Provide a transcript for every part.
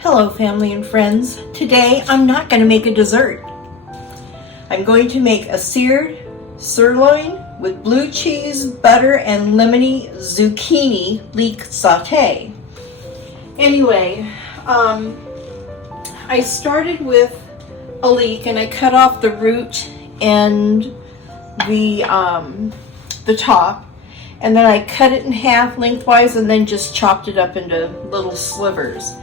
Hello family and friends. Today I'm not going to make a dessert. I'm going to make a seared sirloin with blue cheese, butter, and lemony zucchini-leek sauté. Anyway, I started with a leek and I cut off the root and the top, and then I cut it in half lengthwise and then just chopped it up into little slivers.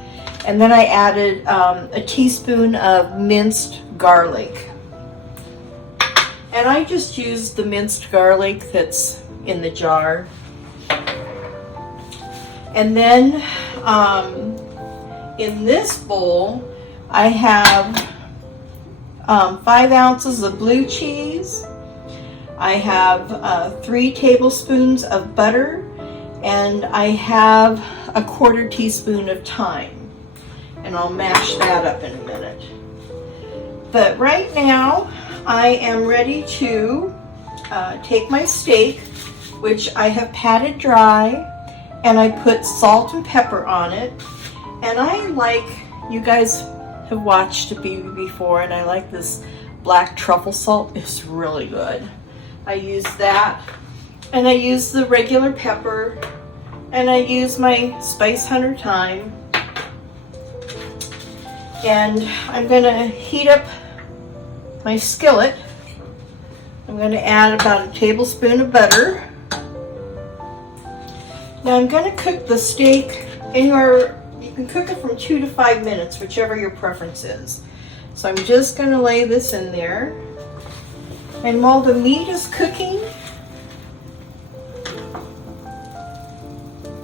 And then I added a teaspoon of minced garlic. And I just used the minced garlic that's in the jar. And then in this bowl, I have 5 ounces of blue cheese. I have 3 tablespoons of butter, and I have a 1/4 teaspoon of thyme. And I'll mash that up in a minute. But right now, I am ready to take my steak, which I have patted dry, and I put salt and pepper on it. And I like, you guys have watched a baby before, and I like this black truffle salt. It's really good. I use that, and I use the regular pepper, and I use my Spice Hunter thyme. And I'm going to heat up my skillet. I'm going to add about a tablespoon of butter. Now I'm going to cook the steak anywhere, you can cook it from 2 to 5 minutes, whichever your preference is. So I'm just going to lay this in there. And while the meat is cooking,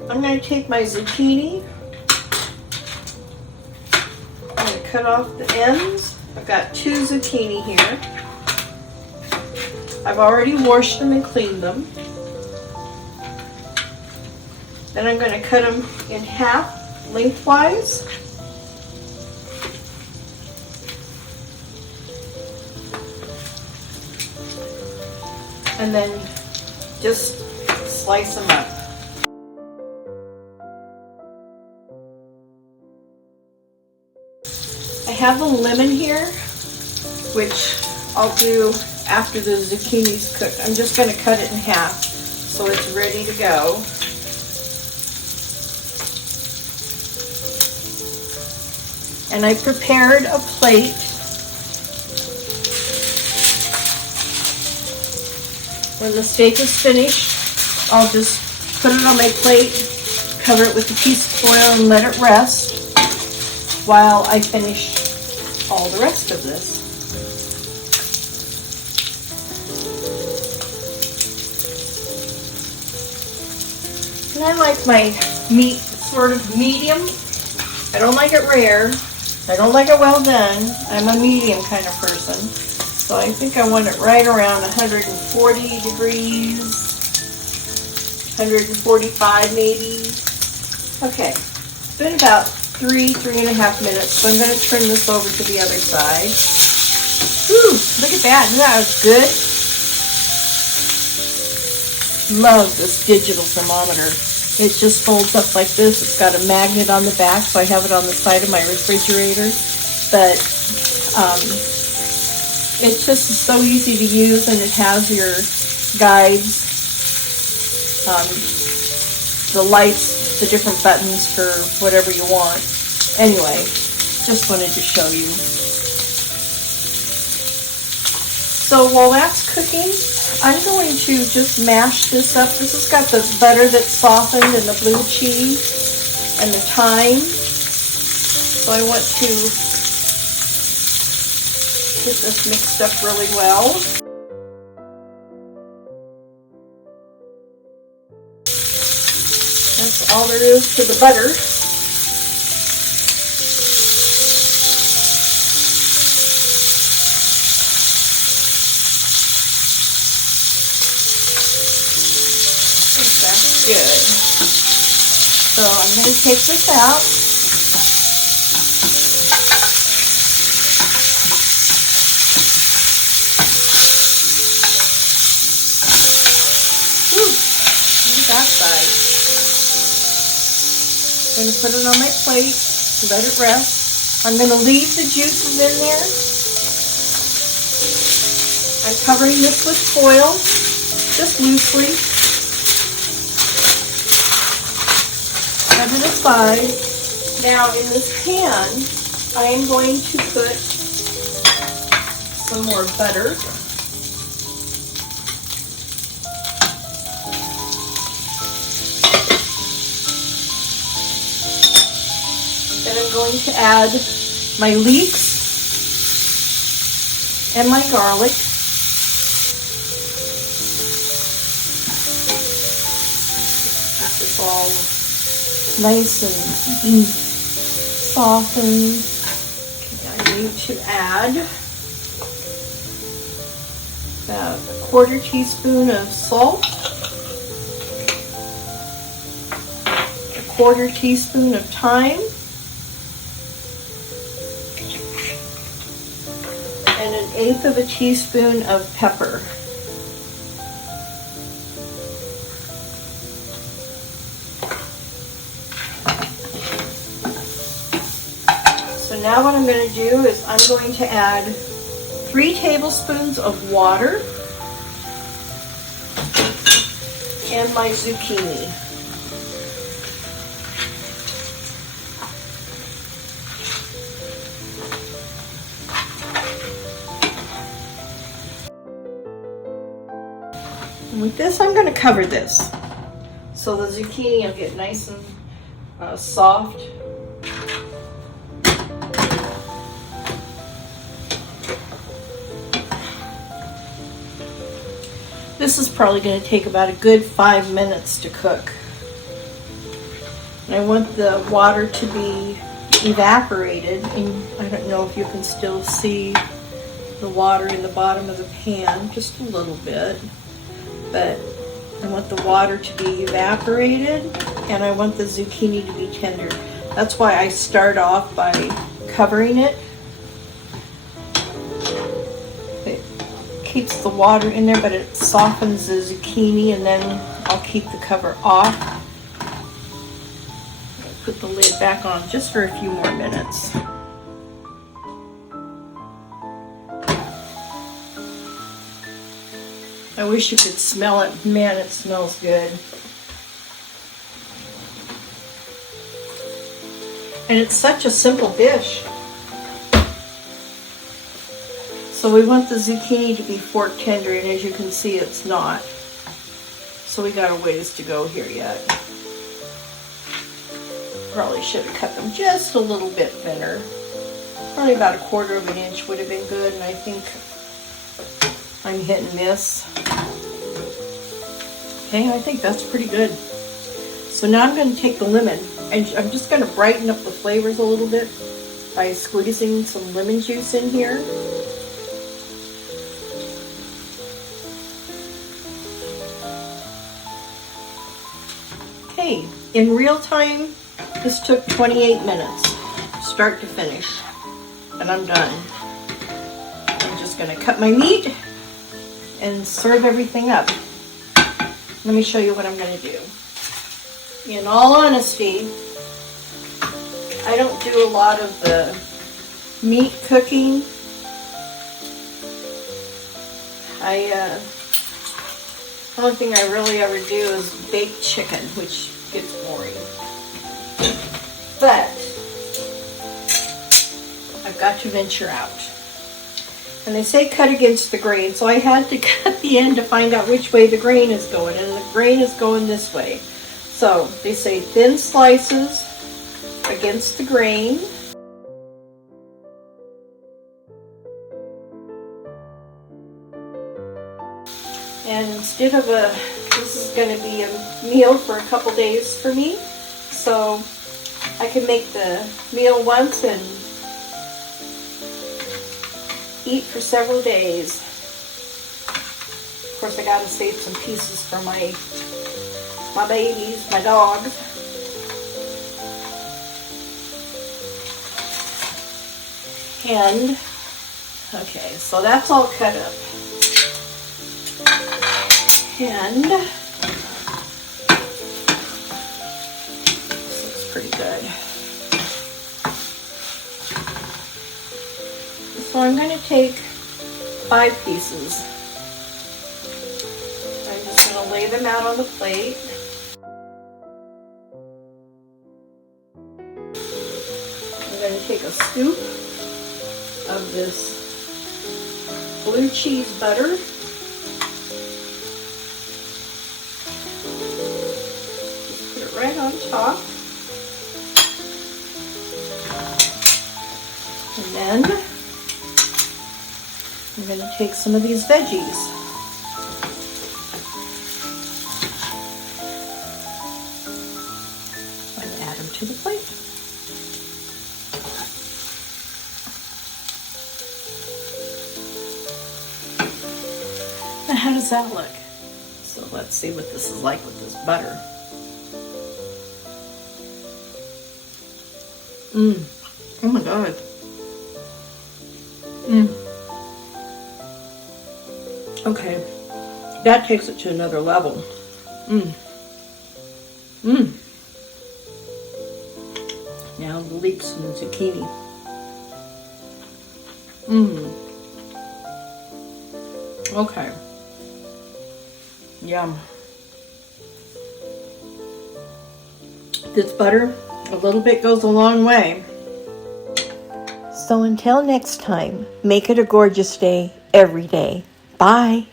I'm going to take my zucchini. I'm going to cut off the ends. I've got 2 zucchini here. I've already washed them and cleaned them. Then I'm going to cut them in half lengthwise. And then just slice them up. I have a lemon here, which I'll do after the zucchini's cooked. I'm just going to cut it in half so it's ready to go. And I prepared a plate. When the steak is finished, I'll just put it on my plate, cover it with a piece of foil, and let it rest while I finish all the rest of this. And I like my meat sort of medium. I don't like it rare. I don't like it well done. I'm a medium kind of person. So I think I want it right around 140 degrees, 145 maybe. Okay, it's been about 3.5 minutes, so I'm going to turn this over to the other side. Whew, look at that. That was good. Love this digital thermometer. It just folds up like this. It's got a magnet on the back, so I have it on the side of my refrigerator. But it's just so easy to use, and it has your guides, the lights, the different buttons for whatever you want. Anyway, just wanted to show you. So while that's cooking, I'm going to just mash this up. This has got the butter that's softened and the blue cheese and the thyme. So I want to get this mixed up really well. That's all there is to the butter. That's good. So I'm going to take this out. That side. I'm going to put it on my plate. Let it rest. I'm going to leave the juices in there. I'm covering this with foil, just loosely. Set it aside. Now in this pan, I am going to put some more butter. Then I'm going to add my leeks and my garlic. This is all nice and softened. Okay, I need to add about a 1/4 teaspoon of salt, a 1/4 teaspoon of thyme, and 1/8 of a teaspoon of pepper. So now what I'm going to do is I'm going to add 3 tablespoons of water and my zucchini. And with this, I'm going to cover this so the zucchini will get nice and soft. This is probably going to take about a good 5 minutes to cook. And I want the water to be evaporated, and I don't know if you can still see the water in the bottom of the pan, just a little bit. But I want the water to be evaporated, and I want the zucchini to be tender. That's why I start off by covering it. It keeps the water in there, but it softens the zucchini, and then I'll keep the cover off. Put the lid back on just for a few more minutes. I wish you could smell it. Man, it smells good. And it's such a simple dish. So we want the zucchini to be fork tender, and as you can see, it's not. So we got a ways to go here yet. Probably should have cut them just a little bit thinner. Probably about 1/4 of an inch would have been good, and I think I'm hit and miss. Okay, I think that's pretty good. So now I'm going to take the lemon, and I'm just going to brighten up the flavors a little bit by squeezing some lemon juice in here. Okay, in real time, this took 28 minutes, start to finish, and I'm done. I'm just going to cut my meat and serve everything up. Let me show you what I'm going to do. In all honesty, I don't do a lot of the meat cooking. The only thing I really ever do is bake chicken, which gets boring. But I've got to venture out. And they say cut against the grain, so I had to cut the end to find out which way the grain is going, and the grain is going this way. So they say thin slices against the grain. And instead of this is going to be a meal for a couple days for me, so I can make the meal once and eat for several days. Of course, I got to save some pieces for my babies, my dogs. And okay, so that's all cut up. And this looks pretty good. So I'm going to take 5 pieces. I'm just going to lay them out on the plate. I'm going to take a scoop of this blue cheese butter. Just put it right on top. And then I'm going to take some of these veggies. And add them to the plate. Now how does that look? So let's see what this is like with this butter. Oh my God. Okay, that takes it to another level. Now the leeks and the zucchini. Okay. Yum. This butter, a little bit goes a long way. So until next time, make it a gorgeous day every day. Bye.